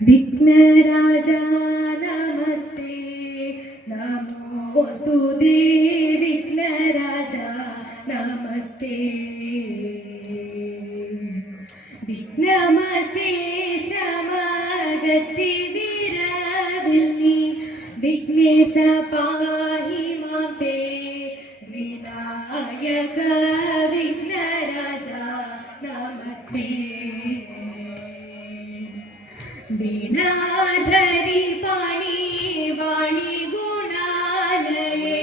विघ्नराजा नमस्ते नमोस्तुते विघ्नराजा नमस्ते विघ्नमशेषमगति विरविल्नि विघ्नेश पाहि मां ते विनायक विघ्नराजा नमस्ते वीणाधरि पाणि वाणि गुणालये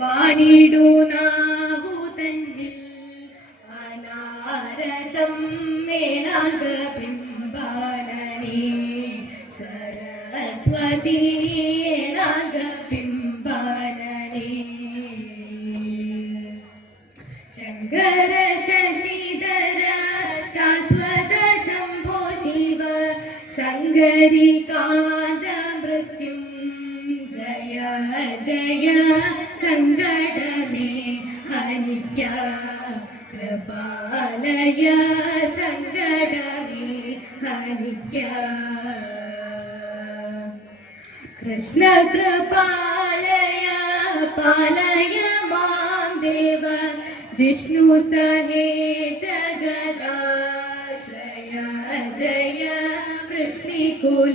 वाणिडु नावु तन्निल अनारतं मेणागबिम्बानने सरस्वती नागबिम्बानने शङ्कर शशिधर शाश्वत शम्भो शिव शङ्करिकान्त मृत्युञ्जय जय सङ्कटमे हनिक्य कृपालय सङ्कटमे हनिक्य कृष्ण कृपालय पालय मां देव जिष्णु सहे जगदाश्रय जय कृष्णिकुल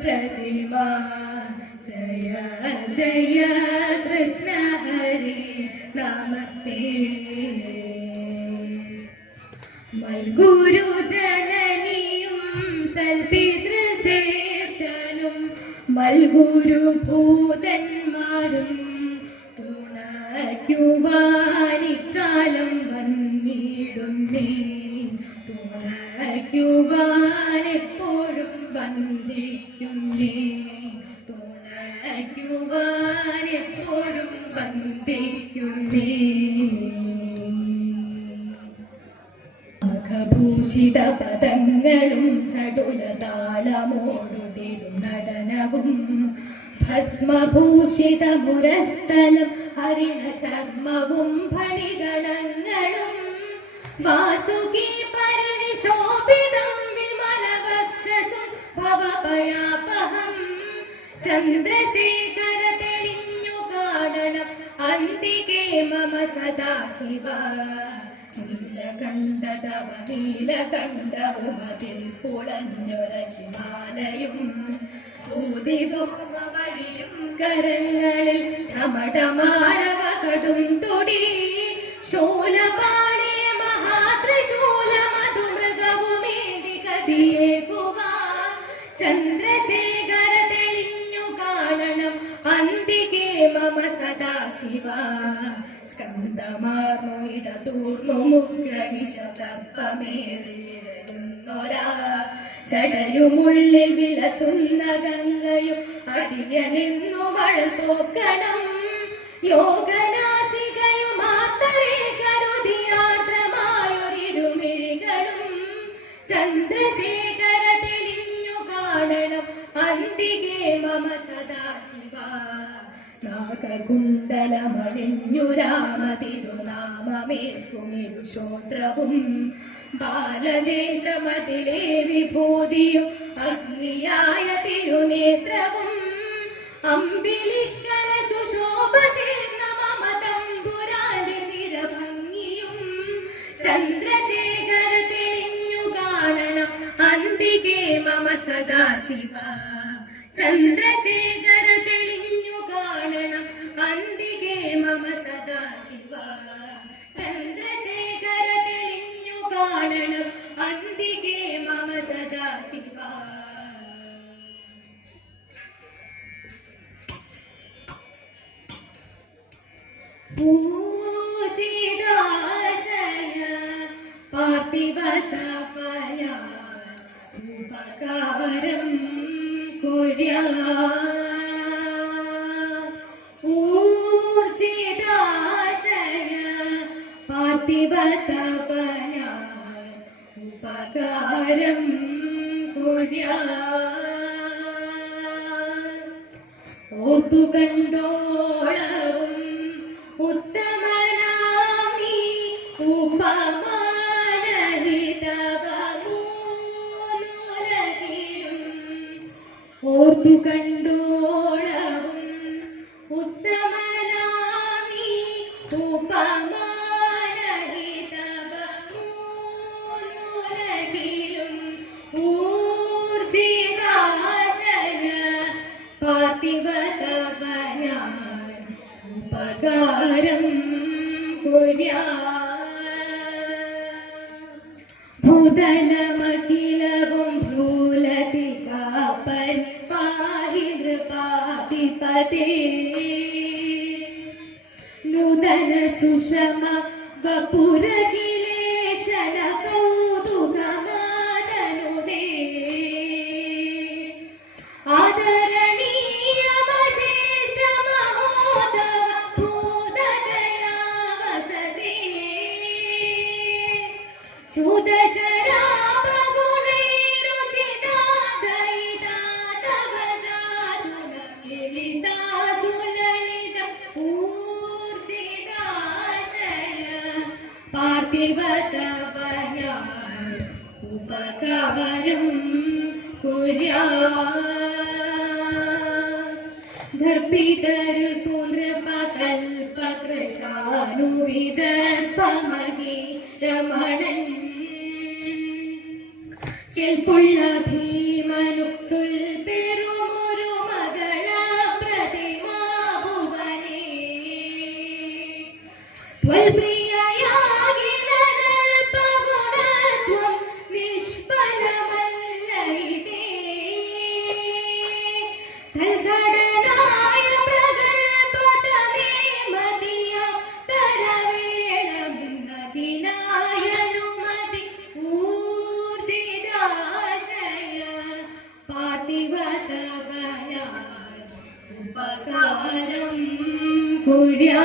प्रतिमा जय जय कृष्ण हरि नमस्ते मल्गुरु जननियुं सल्पितृश्रेष्ठनुं मल्गुरु भूതന്മാരും തുണയ്ക്കുവാനിക്കാലം വന്നിടുന്നേ തുണയ്ക്കുവാൻ എപ്പോഴും വന്ദിക്കുന്നേ തുണയ്ക്കുവാൻ എപ്പോഴും വന്ദിക്കുന്നേ മുഖഭൂഷിത പദങ്ങളും ചടുലതാളമോടു തിരുനടനവും ഭസ്മഭൂഷിത മുരസ്ഥലം ഹരിണ ചർമ്മവും ഫണിഗണങ്ങളും വാസുകി പരിശോഭിതം വിമലവക്ഷസും ഭവഭയാപഹം ചന്ദ്രശേഖര തെളിഞ്ഞു കാണണം അന്തികേ മമ സദാശിവ നീലകണ്ഠതവ നീലകണ്ഠവുമതിൽ പുളഞ്ഞൊര ഹിമാലയും ൂതിപൂർവ വഴിയും കരങ്ങളിൽ നമടമാരവ കടും തൊടി ശൂലപാണിയ മഹാത്രിശൂല മധുമൃഗവുമേതി കതിയേകുവാൻ ചന്ദ്രശേഖര തെളിഞ്ഞു കാണണം അന്തികേ മമ സദാശിവ സ്കന്ധമാർന്നു ഇടതൂർന്നു മുഗ്രവിഷ സർപ്പമേറിയൊരാ ജടയുമുള്ളിൽ വിലസുന്ന ഗംഗയും അടിയനെന്നു മഴത്തോക്കണം യോഗനാസികയും ആർത്തരെ കരുതിയാത്രമായൊരിടുമിഴികളും ചന്ദ്രശേഖര തെളിഞ്ഞു കാണണം അന്തികേ മമ സദാശിവ നാഗകുണ്ടലമണിഞ്ഞു രാമതിരുനാമമേൽക്കുമിരു ശ്രോത്രവും ബാലദേശമതിലേ വിഭൂതിയും അഗ്നിയായ തിരുനേത്രവും അമ്പിളിക്കല സുശോഭ ചേർന്ന മമ തമ്പുരാന്റെ ശിരഭംഗിയും ചന്ദ്രശേഖര തെളിഞ്ഞു കാണണം അന്തികേ മമ സദാശിവ ചന്ദ്രശേഖര തെളിഞ്ഞു കാണണം അന്തികേ മമ സദാശിവ ചന്ദ്രശേഖര തെളിഞ്ഞു കാണണം അന്തികേ മമ സദാശിവ പൂജിതാശയ പാർത്ഥിവതപയ ഉപകാരം കുര്യാ ഊർജിതാശയ പാർത്ഥിവതപയ ഉപകാരം കുര്യാ ഓർത്തു കണ്ടോളവും ഉത്തമനാമി ഉപമാനഹിതവമൂലുലകിലും ഉപമാനഹിതവ മൂന്നുലകിലും ഊർജിതാശയ പാർത്ഥിവതപനാൻ ഉപകാരം ഭൂതലമഖിലവും ഭ്രൂലതികാ പരിപാഹി നൃപാധിപതേ നൂതന സുഷമ വപുരകിലേക്ഷണ കൗതുകമാതനുദേ ആദരണീയമശേഷമഹോദവ ഭൂതദയാ വസതേ ചൂദശരാപഗുണൈരുചിതാദയിതാ തവ ജാതുന ലളിതാ സുലളിത ഊർജിതാശയ പാർത്ഥിവതപനാൻ ഉപകാരം ധർപ്പിതരുപുനൃപകൽപകൃശാനുവിദർഭമഹി രമണൻ കേൾപ്പുള്ള ഭീമനു തുൽപെരുമൊരു മകള പ്രതിമാഭുവനേ ത്വൽപ്രിയയാകിലനൽപഗുണത്വം നിഷ്ഫലമല്ലൈതേ തൽഘടനായ പ്രഗൽഭതമേ മതിയ തരവേണമുന്നതിനായനുമതി ഊർജിതാശയ പാർത്ഥിവതപനാൻ ഉപകാരം കുര്യാ